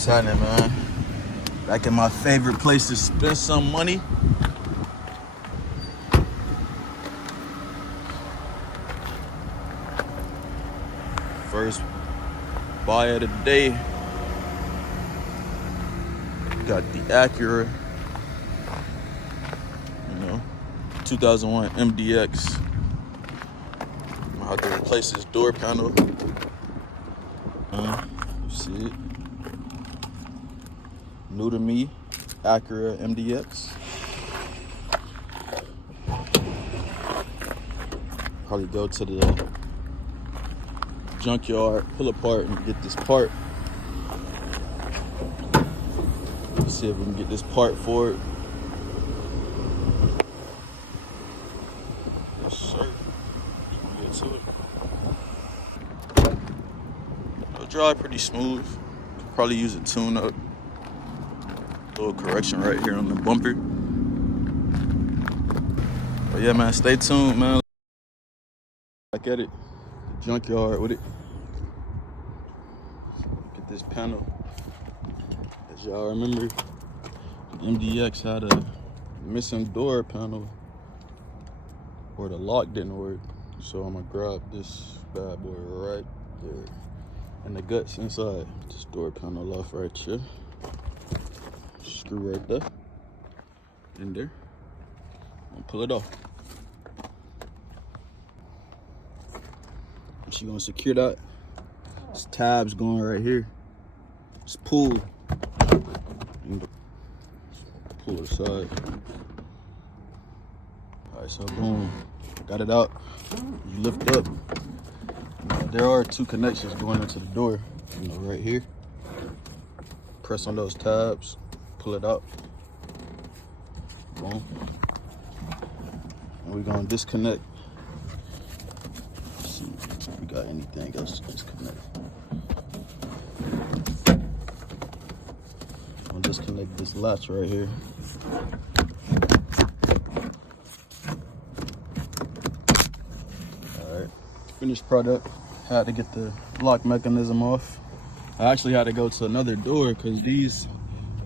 What's happening, man? Back in my favorite place to spend some money. First buy of the day. Got the Acura, 2001 MDX. I'm gonna have to replace this door panel. You see it? New to me, Acura MDX. Probably go to the junkyard, pull apart and get this part. Let's see if we can get this part for it. Yes, sir. Get to it. It'll dry pretty smooth. Probably use a tune-up. Little correction right here on the bumper. But yeah, man, stay tuned, man. Back at it, the junkyard with it. Get this panel. As y'all remember, the MDX had a missing door panel, or the lock didn't work. So I'm gonna grab this bad boy right there, and the guts inside. This door panel off right here. Screw right there, in there. I'm gonna pull it off. She gonna secure that. This tab's going right here. It's pull. Pull it aside. All right, so boom, got it out. You lift up. There are two connections going into the door. Right here. Press on those tabs. Pull it out. Boom. And we're gonna disconnect. Let's see if we got anything else to disconnect. I'll disconnect this latch right here. All right, finished product. Had to get the lock mechanism off. I actually had to go to another door because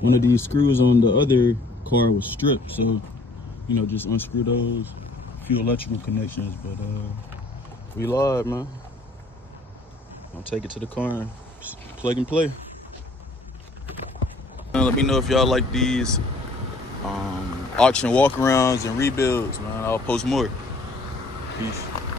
one of these screws on the other car was stripped. So, just unscrew those. A few electrical connections, but we live, man. I'll take it to the car and plug and play. Let me know if y'all like these auction walkarounds and rebuilds, man. I'll post more. Peace.